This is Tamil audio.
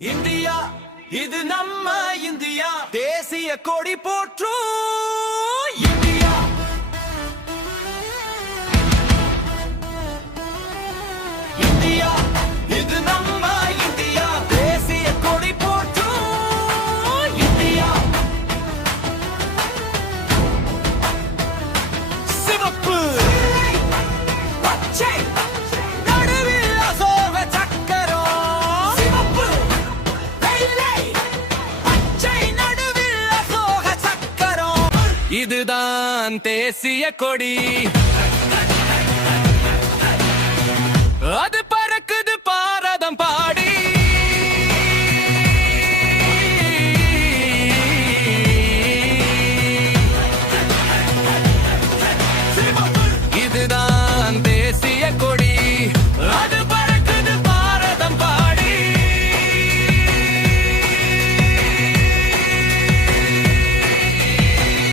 இந்தியா இது நம்ம இந்தியா, தேசிய கொடி போற்றும் இந்தியா. இந்தியா இது நம்ம இந்தியா, தேசிய கொடி போற்றும் இந்தியா. சிவப்பு பச்சை நடுவில் அசோக சக்கரம். சிவப்பு வெள்ளை பச்சை நடுவில் அசோக சக்கரம். இதுதான் தேசிய கொடி. அது